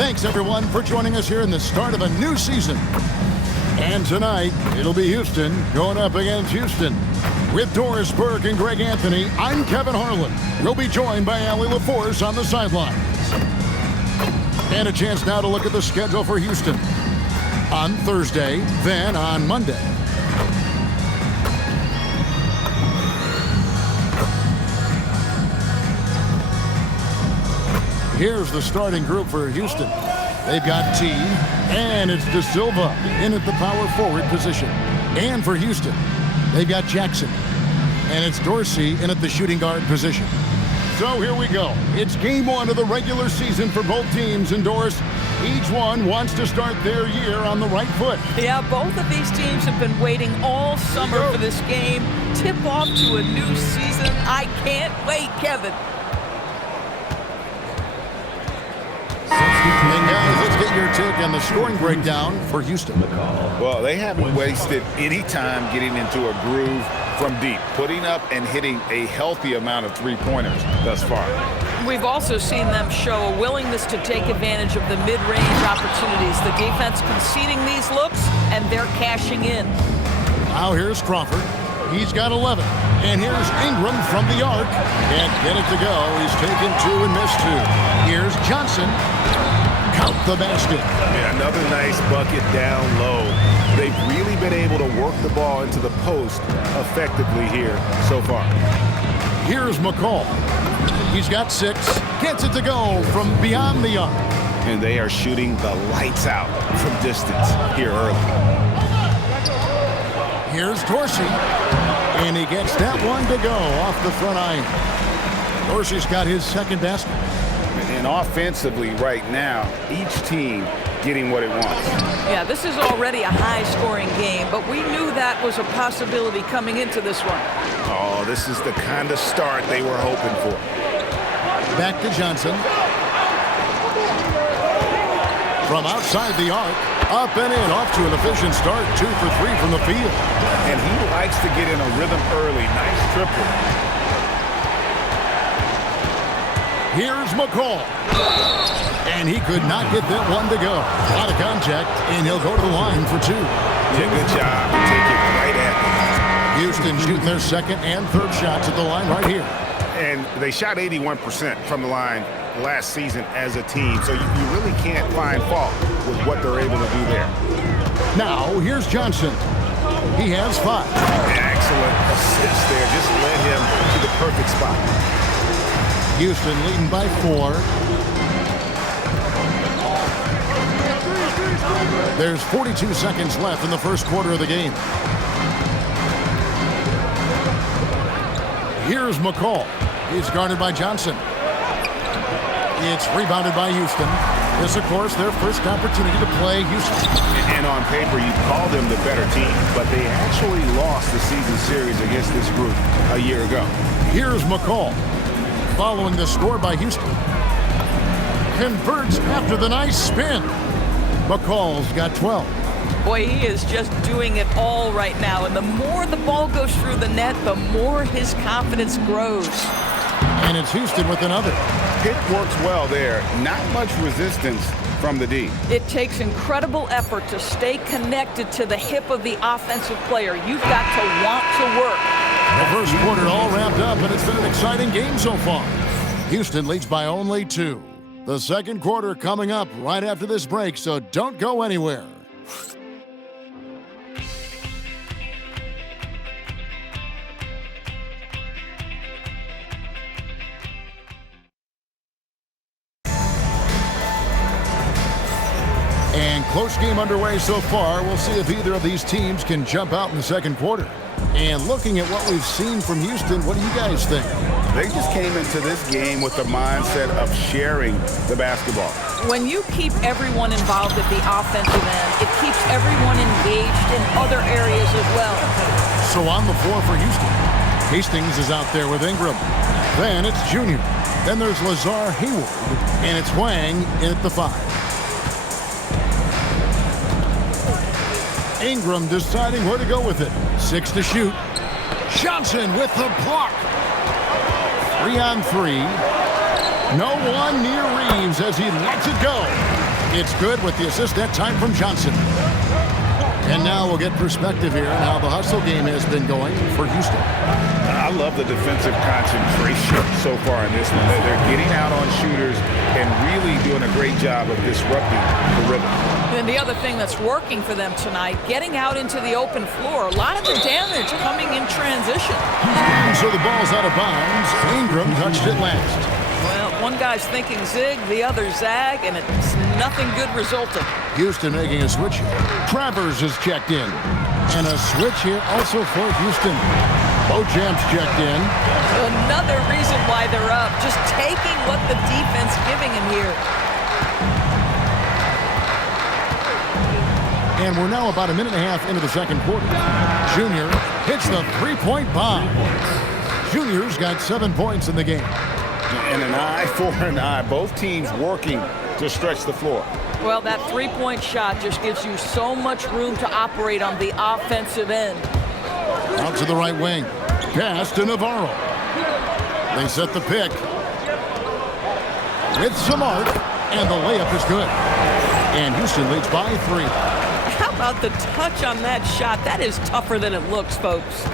Thanks, everyone, for joining us here in the start of a new season. And tonight, it'll be Houston going up against Houston. With Doris Burke and Greg Anthony, I'm Kevin Harlan. We'll be joined by Allie LaForce on the sidelines. And a chance now to look at the schedule for Houston. On Thursday, then on Monday. Here's the starting group for Houston. They've got T, and it's De Silva in at the power forward position. And for Houston, they've got Jackson, and it's Dorsey in at the shooting guard position. So here we go. It's game one of the regular season for both teams, and Doris, each one wants to start their year on the right foot. Yeah, both of these teams have been waiting all summer for this game. Tip off to a new season. I can't wait, Kevin. And guys, let's get your take on the scoring breakdown for Houston. Well, they haven't wasted any time getting into a groove from deep, putting up and hitting a healthy amount of three-pointers thus far. We've also seen them show a willingness to take advantage of the mid-range opportunities. The defense conceding these looks, and they're cashing in. Now here's Crawford. He's got 11. And here's Ingram from the arc. Can't get it to go. He's taken 2 and missed 2. Here's Johnson. Count the basket. Yeah, another nice bucket down low. They've really been able to work the ball into the post effectively here so far. Here's McCall. He's got 6. Gets it to go from beyond the arc. And they are shooting the lights out from distance here early. Here's Dorsey. And he gets that one to go off the front iron. Dorsey's got his second basket. And offensively right now, each team getting what it wants. Yeah, this is already a high-scoring game, but we knew that was a possibility coming into this one. Oh, this is the kind of start they were hoping for. Back to Johnson. From outside the arc, up and in, off to an efficient start, 2 for 3 from the field. And he likes to get in a rhythm early. Nice triple. Here's McCall. And he could not get that one to go. Out of contact, and he'll go to the line for 2. Yeah, good job. Take it right at him. Houston shooting their second and third shots at the line right here. And they shot 81% from the line last season as a team, so you really can't find fault with what they're able to do there. Now, here's Johnson. He has 5. Excellent assist there. Just led him to the perfect spot. Houston leading by 4. There's 42 seconds left in the first quarter of the game. Here's McCall. He's guarded by Johnson. It's rebounded by Houston. This, of course, their first opportunity to play Houston. And on paper, you call them the better team, but they actually lost the season series against this group a year ago. Here's McCall. Following the score by Houston. Converts after the nice spin. McCall's got 12. Boy, he is just doing it all right now. And the more the ball goes through the net, the more his confidence grows. And it's Houston with another. Pick works well there. Not much resistance from the D. It takes incredible effort to stay connected to the hip of the offensive player. You've got to want to work. The first quarter all wrapped up, and it's been an exciting game so far. Houston leads by only 2. The second quarter coming up right after this break, so don't go anywhere. And close game underway so far. We'll see if either of these teams can jump out in the second quarter. And looking at what we've seen from Houston, what do you guys think? They just came into this game with the mindset of sharing the basketball. When you keep everyone involved at the offensive end, it keeps everyone engaged in other areas as well. So on the floor for Houston, Hastings is out there with Ingram. Then it's Junior. Then there's Lazar Hayward. And it's Wang in at the 5. Ingram deciding where to go with it. 6 to shoot. Johnson with the block. 3 on 3. No one near Reeves as he lets it go. It's good with the assist that time from Johnson. And now we'll get perspective here on how the hustle game has been going for Houston. I love the defensive concentration so far in this one. They're getting out on shooters and really doing a great job of disrupting the rhythm. And the other thing that's working for them tonight, getting out into the open floor. A lot of the damage coming in transition. So the ball's out of bounds. Ingram touched it last. Well, one guy's thinking zig, the other zag, and it's nothing good resulting. Houston making a switch. Travers is checked in. And a switch here also for Houston. Beauchamp's checked in. Another reason why they're up, just taking what the defense giving him here. And we're now about a minute and a half into the second quarter. Junior hits the three-point bomb. Junior's got 7 points in the game. And an eye for an eye. Both teams working to stretch the floor. Well, that three-point shot just gives you so much room to operate on the offensive end. Out to the right wing. Pass to Navarro. They set the pick. With some art. And the layup is good. And Houston leads by 3. How about the touch on that shot? That is tougher than it looks, folks.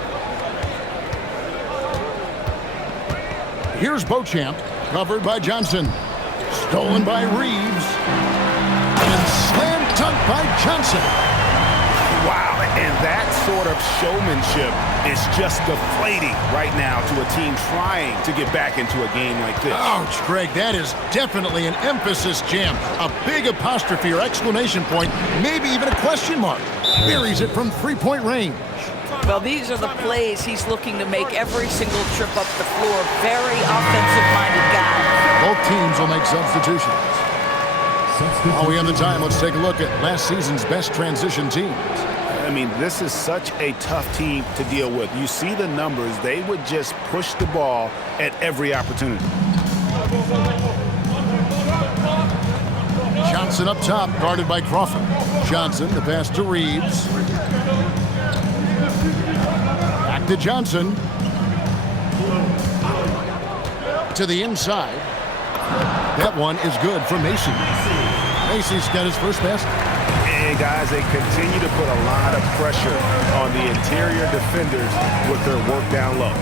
Here's Beauchamp, covered by Johnson. Stolen by Reeves. And slam dunk by Johnson. Wow, and that sort of showmanship is just deflating right now to a team trying to get back into a game like this. Ouch, Greg, that is definitely an emphasis jam. A big apostrophe or exclamation point, maybe even a question mark. Buries it from three-point range. Well, these are the plays he's looking to make every single trip up the floor. Very offensive-minded guy. Both teams will make substitutions. While we have the time, let's take a look at last season's best transition teams. I mean, this is such a tough team to deal with. You see the numbers. They would just push the ball at every opportunity. Johnson up top, guarded by Crawford. Johnson, the pass to Reeves. Back to Johnson. To the inside. That one is good for Macy. Macy's got his first basket. And guys, they continue to put a lot of pressure on the interior defenders with their work down low.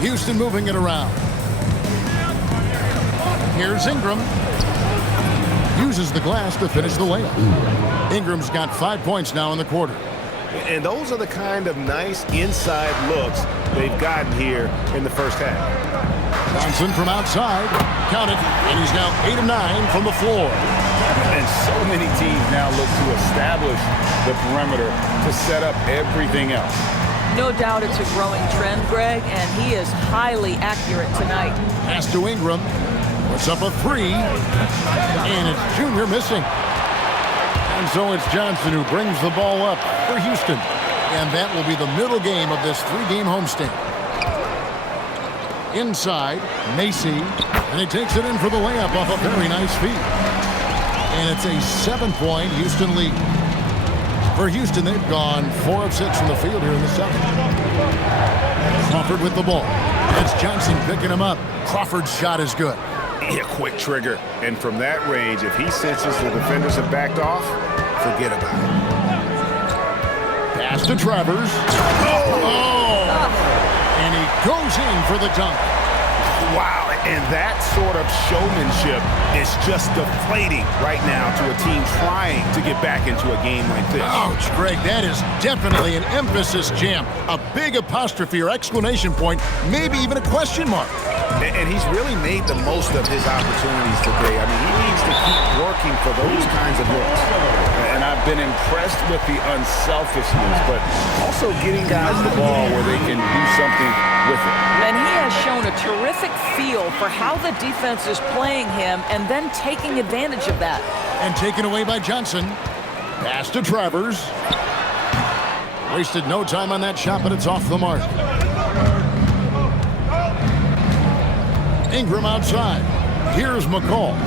Houston moving it around. Here's Ingram. Uses the glass to finish the layup. Ingram's got 5 points now in the quarter. And those are the kind of nice inside looks they've gotten here in the first half. Johnson from outside. Count it. And he's now 8 of 9 from the floor. And so many teams now look to establish the perimeter to set up everything else. No doubt it's a growing trend, Greg, and he is highly accurate tonight. Pass to Ingram. Puts up a 3. And it's Junior missing. And so it's Johnson who brings the ball up for Houston. And that will be the middle game of this 3-game homestand. Inside, Macy. And he takes it in for the layup off a very nice feed. And it's a 7-point Houston lead. For Houston, they've gone 4 of 6 from the field here in the second. Crawford with the ball. It's Johnson picking him up. Crawford's shot is good. Yeah, quick trigger. And from that range, if he senses the defenders have backed off, forget about it. Pass to Travers. Oh! And he goes in for the dunk. Wow, and that sort of showmanship is just deflating right now to a team trying to get back into a game like this. Ouch, Greg, that is definitely an emphasis jam. A big apostrophe or exclamation point, maybe even a question mark. And he's really made the most of his opportunities today. I mean, he needs to keep working for those kinds of looks. And I've been impressed with the unselfishness, but also getting guys the ball where they can do something with it. And he has shown a terrific feel for how the defense is playing him and then taking advantage of that. And taken away by Johnson. Pass to Travers. Wasted no time on that shot, but it's off the mark. Ingram outside. Here's McCall.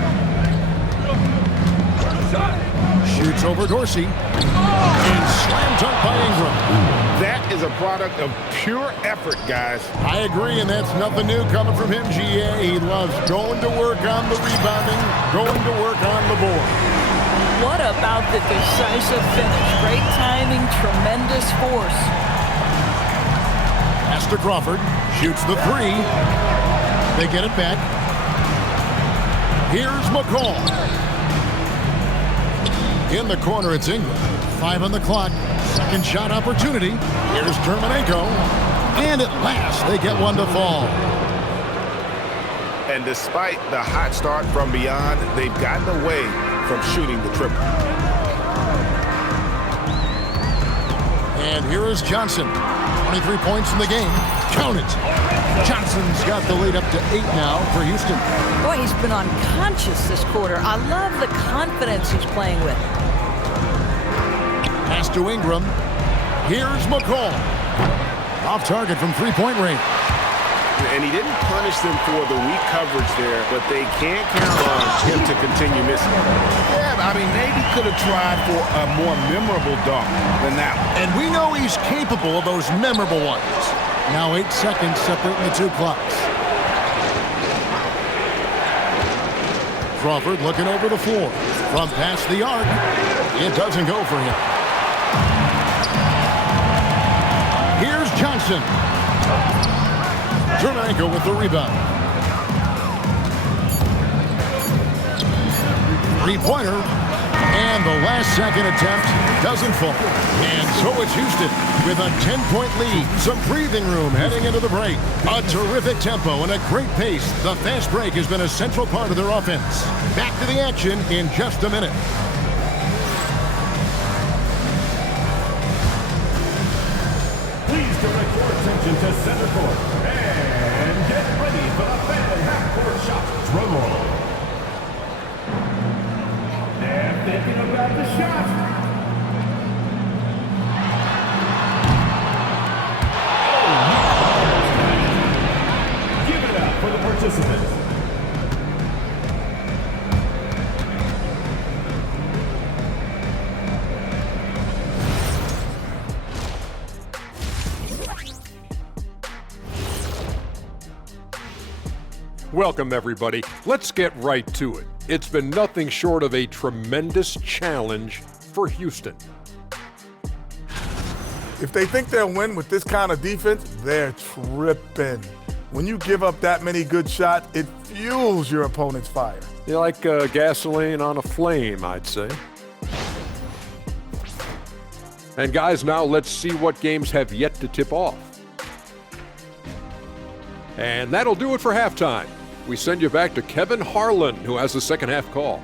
Shoots over Dorsey. And slam dunk by Ingram. That is a product of pure effort, guys. I agree, and that's nothing new coming from him, GA. He loves going to work on the rebounding, going to work on the board. What about the decisive finish? Great timing, tremendous force. Pass to Crawford. Shoots the three. They get it back. Here's McCall. In the corner, it's Ingram. 5 on the clock. Second shot opportunity. Here's Terminenko. And at last, they get one to fall. And despite the hot start from beyond, they've gotten away from shooting the triple. And here is Johnson. 23 points in the game. Count it. Johnson's got the lead up to 8 now for Houston. Boy, he's been unconscious this quarter. I love the confidence he's playing with. Pass to Ingram. Here's McCall. Off target from three-point range. And he didn't punish them for the weak coverage there, but they can't count on him to continue missing. Yeah, I mean, maybe could have tried for a more memorable dunk than that one. And we know he's capable of those memorable ones. Now 8 seconds separating the two clocks. Crawford looking over the floor. From past the arc. It doesn't go for him. Here's Johnson. Terminenko with the rebound. Three-pointer. And the last second attempt doesn't fall. And so it's Houston with a 10-point lead. Some breathing room heading into the break. A terrific tempo and a great pace. The fast break has been a central part of their offense. Back to the action in just a minute. Please direct your attention to center court. And get ready for the fan half-court shot. Drum roll. They're thinking about the shot. Give it up for the participants. Welcome, everybody. Let's get right to it. It's been nothing short of a tremendous challenge for Houston. If they think they'll win with this kind of defense, they're tripping. When you give up that many good shots, it fuels your opponent's fire. You're like gasoline on a flame, I'd say. And guys, now let's see what games have yet to tip off. And that'll do it for halftime. We send you back to Kevin Harlan, who has the second half call.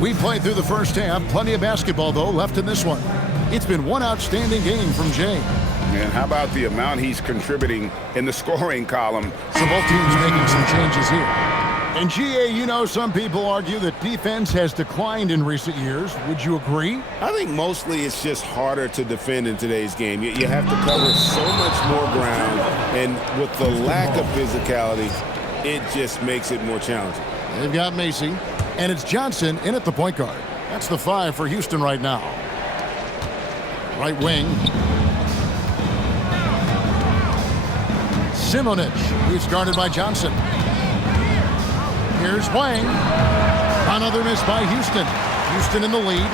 We played through the first half. Plenty of basketball, though, left in this one. It's been one outstanding game from Jay. And how about the amount he's contributing in the scoring column? So both teams making some changes here. And GA, you know, some people argue that defense has declined in recent years. Would you agree? I think mostly it's just harder to defend in today's game. You have to cover so much more ground, and with the lack of physicality, it just makes it more challenging. They've got Macy, and it's Johnson in at the point guard. That's the 5 for Houston right now. Right wing. Simonich. He's guarded by Johnson. Here's Wang. Another miss by Houston. Houston in the lead.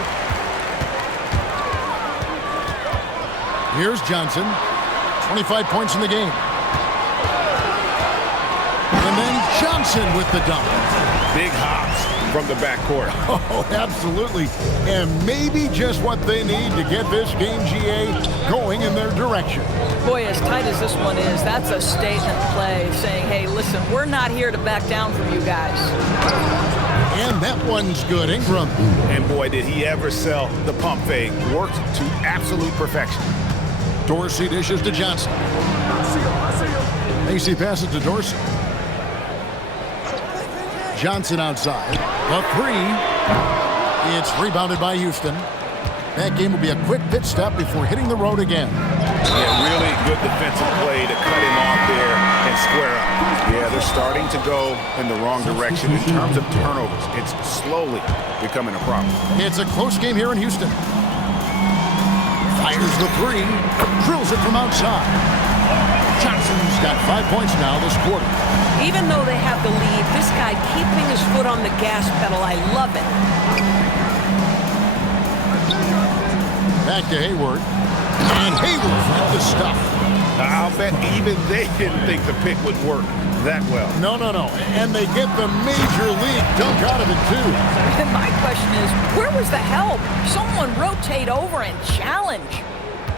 Here's Johnson. 25 points in the game. And then Johnson with the dunk. Big hops from the backcourt. Oh, absolutely. And maybe just what they need to get this game, GA, going in their direction. Boy, as tight as this one is, that's a statement play saying, hey, listen, we're not here to back down from you guys. And that one's good. Ingram. And boy, did he ever sell the pump fake. Worked to absolute perfection. Dorsey dishes to Johnson. Macy passes to Dorsey. Johnson outside. The 3. It's rebounded by Houston. That game will be a quick pit stop before hitting the road again. Yeah, really good defensive play to cut him off there and square up. Yeah, they're starting to go in the wrong direction in terms of turnovers. It's slowly becoming a problem. It's a close game here in Houston. Fires the three, drills it from outside. Johnson's got 5 points now this quarter. Even though they have the lead, this guy keeping his foot on the gas pedal, I love it. Back to Hayward. And Hayward with the stuff. I'll bet even they didn't think the pick would work that well. No. And they get the major league dunk out of it, too. And my question is, where was the help? Someone rotate over and challenge.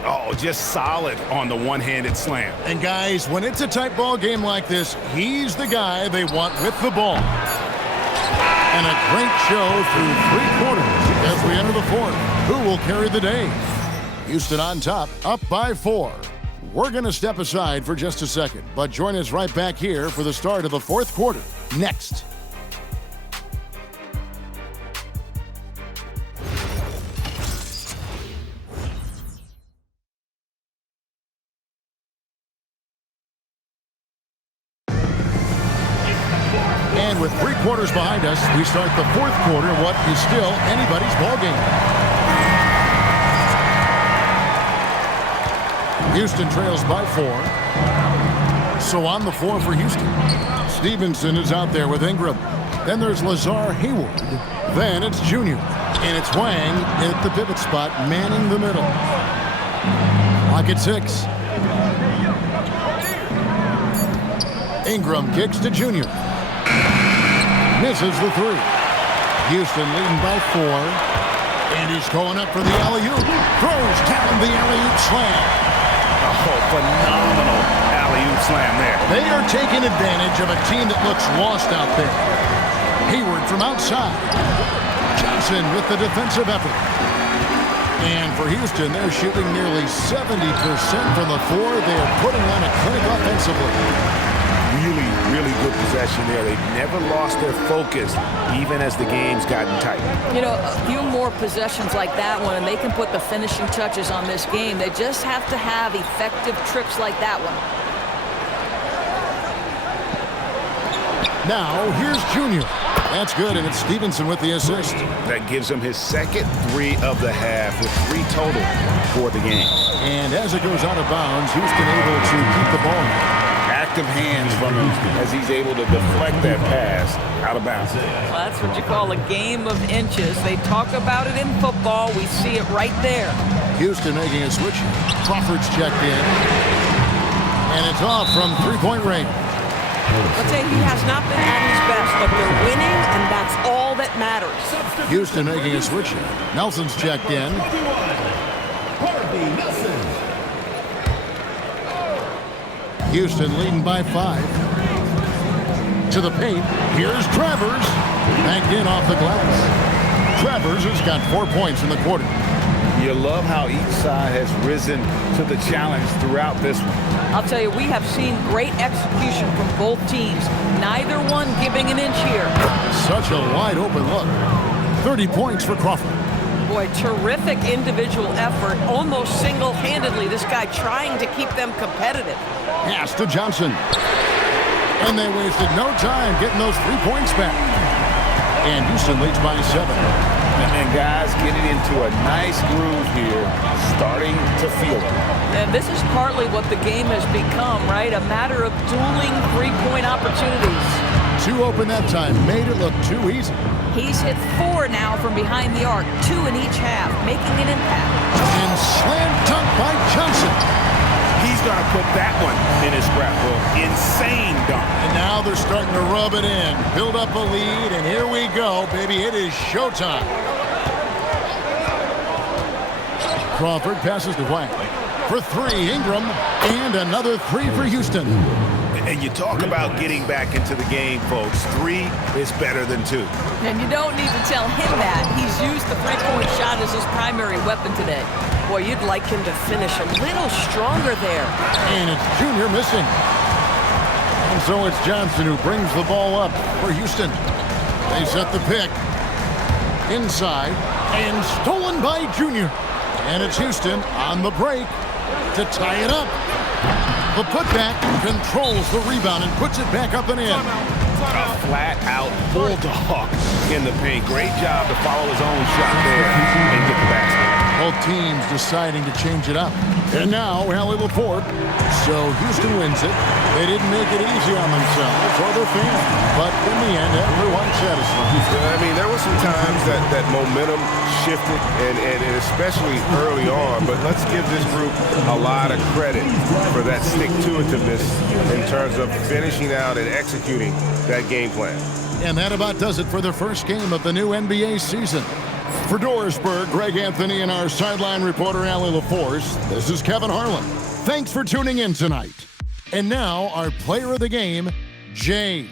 Oh, just solid on the one-handed slam. And guys, when it's a tight ball game like this, he's the guy they want with the ball. And a great show through 3 quarters as we enter the fourth. Who will carry the day? Houston on top, up by 4. We're going to step aside for just a second, but join us right back here for the start of the fourth quarter. Next. And with 3 quarters behind us, we start the fourth quarter, what is still anybody's ball game. Houston trails by 4. So on the floor for Houston, Stevenson is out there with Ingram. Then there's Lazar Hayward. Then it's Junior. And it's Wang at the pivot spot, manning the middle. Clock at 6. Ingram kicks to Junior. Misses the 3. Houston leading by 4. And he's going up for the alley-oop. Throws down the alley-oop slam. Oh, phenomenal alley-oop slam there. They are taking advantage of a team that looks lost out there. Hayward from outside. Johnson with the defensive effort. And for Houston, they're shooting nearly 70% from the floor. They are putting on a clinic offensively. Really good possession there. They've never lost their focus, even as the game's gotten tight. You know, a few more possessions like that one, and they can put the finishing touches on this game. They just have to have effective trips like that one. Now, here's Junior. That's good, and it's Stevenson with the assist. That gives him his second 3 of the half with 3 total for the game. And as it goes out of bounds, Houston able to keep the ball. Active hands from him as he's able to deflect that pass out of bounds. Well, that's what you call a game of inches. They talk about it in football. We see it right there. Houston making a switch. Crawford's checked in. And it's off from 3-point range. Let's say he has not been at his best, but they're winning, and that's all that matters. Houston making a switch. Nelson's checked in. Houston leading by 5. To the paint. Here's Travers. Backed in off the glass. Travers has got 4 points in the quarter. You love how each side has risen to the challenge throughout this one. I'll tell you, we have seen great execution from both teams. Neither one giving an inch here. Such a wide open look. 30 points for Crawford. Boy, terrific individual effort. Almost single-handedly, this guy trying to keep them competitive. Pass to Johnson. And they wasted no time getting those 3 points back. And Houston leads by 7. And guys getting into a nice groove here, starting to feel it. And this is partly what the game has become, right? A matter of dueling 3-point opportunities. 2 open that time, made it look too easy. He's hit 4 now from behind the arc, 2 in each half, making an impact. And slam dunk by Johnson. He's going to put that one in his scrapbook. Insane dunk. And now they're starting to rub it in, build up a lead, and here we go, baby. It is showtime. Crawford passes to Wang. For 3, Ingram, and another 3 for Houston. And you talk about getting back into the game, folks. 3 is better than 2. And you don't need to tell him that. He's used the 3-point shot as his primary weapon today. Boy, you'd like him to finish a little stronger there. And it's Junior missing. And so it's Johnson who brings the ball up for Houston. They set the pick. Inside, and stolen by Junior. And it's Houston on the break to tie it up. The putback controls the rebound and puts it back up and in. A flat-out bulldog in the paint. Great job to follow his own shot there and get the basket. Both teams deciding to change it up. And now, Allie LaPorte. So Houston wins it. They didn't make it easy on themselves or their fans. But in the end, everyone's satisfied. I mean, there were some times that momentum shifted, and especially early on. But let's give this group a lot of credit for that stick-to-itiveness in terms of finishing out and executing that game plan. And that about does it for the first game of the new NBA season. For Dorisburg, Greg Anthony and our sideline reporter, Allie LaForce, this is Kevin Harlan. Thanks for tuning in tonight. And now, our player of the game, Jay.